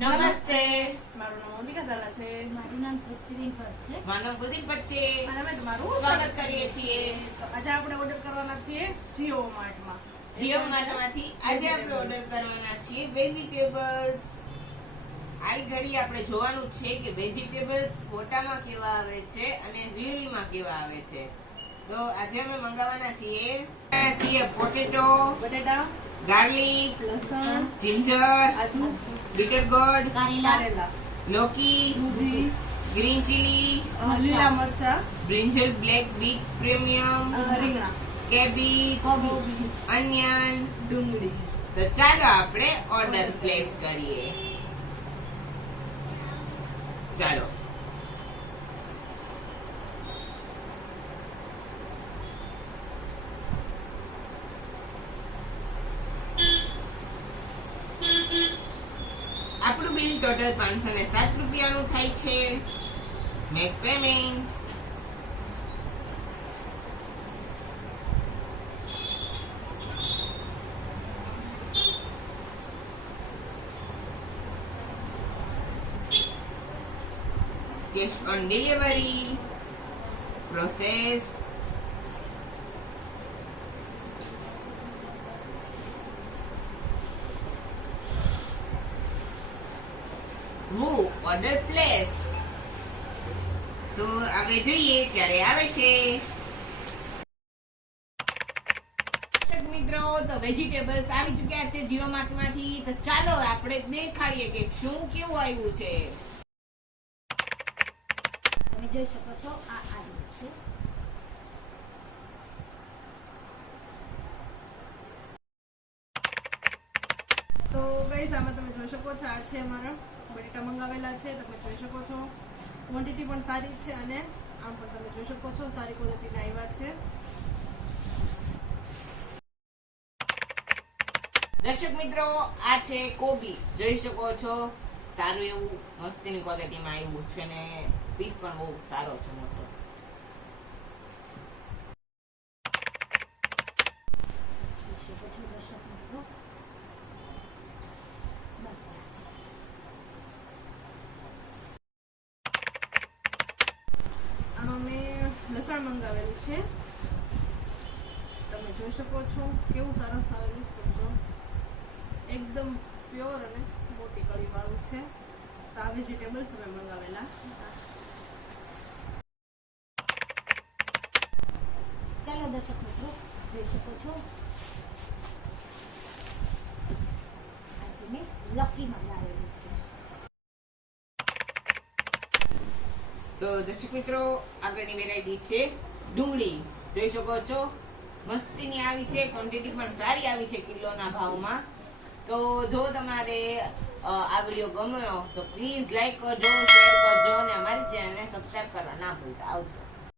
નમસ્તે. મારું નામ મોનિકા ઝાલા છે. મારું નામ તૃપ્તિબેન ભટ્ટ છે. માનવ ગુદીન પચ્ચે અને અમે તમારું સ્વાગત કરીએ છીએ. તો આજે આપણે ઓર્ડર કરવાના છીએ જીઓ માર્ટમાં. જીઓ માર્ટમાંથી આજે આપણે ઓર્ડર કરવાના છીએ વેજીટેબલ્સ. આ ઘડી આપણે જોવાનું છે કે વેજીટેબલ્સ ફોટામાં કેવા આવે છે અને રિયલમાં કેવા આવે છે. તો આજે અમે મંગાવવાના છીએ પોટેટો, બટેટા, ગાર્લિક, લસણ, જિંજર, આદુ, બીટર ગોર્ડ, કારેલા, લોકી, દૂધી, ગ્રીન ચીલી, લીલા મરચા, બ્રિંજલ, બ્લેક બીટ પ્રીમિયમ, રીંગણા, કેબેજ, કોબી, અનિયન. ડુંગળી. તો ચાલો આપણે ઓર્ડર પ્લેસ કરીએ. ચાલો. આપણું બિલ ટોટલ 507 રૂપિયાનું થાય છે. Make payment. Cash on delivery. Process. Order place. તો હવે જોઈએ ક્યારે આવે છે. દર્શક મિત્રો, તો વેજીટેબલ્સ આવી ચૂક્યા છે જીઓ માર્ટમાંથી. તો ચાલો આપણે દેખાડીએ કે શું કેવું આવ્યું છે. તમે જોઈ શકો છો આ આદુ છે. તો ગાઈસ આમાં તમે જોઈ શકો છો, આ છે અમારા બટેટા મંગાવેલા છે. તમે જોઈ શકો છો ક્વોન્ટિટી પણ સારી છે અને આમ પણ તમે જોઈ શકો છો સારી ક્વોલિટીના આવ્યા છે. દર્શક મિત્રો, આ છે કોબી. જોઈ શકો છો સારું એવું મસ્તીની ક્વોલિટીમાં આવ્યું છે અને પીસ પણ બહુ સારો છે, મોટો. જોઈ શકો છો દર્શક મિત્રો, મરચાં છે. આમાં મેં લસણ મંગાવેલું છે. તમે જોઈ શકો છો કેવું સરસ આવેલું છે. જો એકદમ પ્યોર અને મોટી કળી વાળું છે. તો આ વેજીટેબલ્સ મેં મંગાવેલા. ચાલો દર્શક મિત્રો, જોઈ શકો છો આજે મેં લકી મંગાવેલું છે. તો દર્શક મિત્રો, આગળની વેરાયટી છે ડુંગળી. જોઈ શકો છો મસ્તીની આવી છે, ક્વોન્ટિટી પણ સારી આવી છે કિલોના ભાવમાં. તો જો તમારે આ વિડીયો ગમ્યો તો પ્લીઝ લાઈક કરજો, શેર કરજો અને અમારી ચેનલને સબસ્ક્રાઇબ કરવા ના ભૂલતા. આવજો.